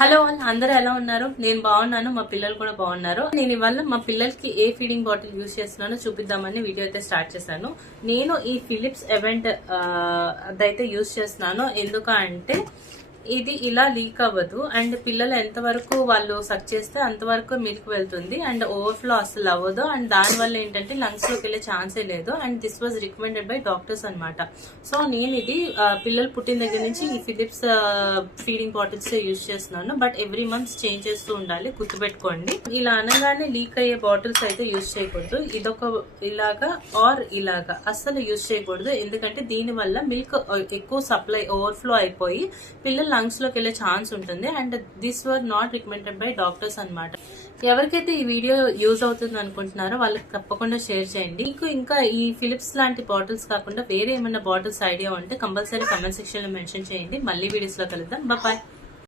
Hello అందరూ ఎలా ఉన్నారు? నేను బాగున్నాను, మా పిల్లలు కూడా బాగున్నారు. నేను ఇవాళ మా పిల్లలకి ఏ ఫీడింగ్ బాటిల్ యూజ్ చేస్తున్నానో చూపిద్దామని వీడియో అయితే స్టార్ట్ చేశాను. నేను ఈ ఫిలిప్స్ ఎవెంట్ అదైతే యూజ్ చేస్తున్నాను. ఎందుకంటే ఇది ఇలా లీక్ అవ్వదు అండ్ పిల్లలు ఎంతవరకు వాళ్ళు సక్ చేస్తే అంతవరకు మిల్క్ వెళ్తుంది అండ్ ఓవర్ఫ్లో అసలు అవ్వదు అండ్ దాని వల్ల ఏంటంటే లంగ్స్ లోకి వెళ్ళే ఛాన్సే లేదు and this was recommended by doctors అనమాట. సో నేను ఇది పిల్లలు పుట్టిన దగ్గర నుంచి ఈ ఫిలిప్స్ ఫీడింగ్ బాటిల్స్ యూజ్ చేస్తున్నాను. బట్ ఎవ్రీ మంత్ చేంజ్ చేస్తూ ఉండాలి, గుర్తుపెట్టుకోండి. ఇలా అనగానే లీక్ అయ్యే బాటిల్స్ అయితే యూజ్ చేయకూడదు. ఇదొక ఇలాగా ఆర్ ఇలాగా అస్సలు యూజ్ చేయకూడదు. ఎందుకంటే దీని వల్ల మిల్క్ ఎక్కువ సప్లై ఓవర్ఫ్లో అయిపోయి పిల్లలు లంగ్స్ లోకి వెళ్లే ఛాన్స్ ఉంటుంది and this were not recommended by doctors అనమాట. ఎవరికైతే ఈ వీడియో యూజ్ అవుతుంది అనుకుంటున్నారో వాళ్ళకి తప్పకుండా షేర్ చేయండి. మీకు ఇంకా ఈ ఫిలిప్స్ లాంటి బాటిల్స్ కాకుండా వేరే ఏమైనా బాటిల్స్ ఐడియా ఉంటే కంపల్సరీ కమెంట్ సెక్షన్ లో మెన్షన్ చేయండి. మళ్ళీ వీడియోస్ లో కలుద్దాం. బాయ్.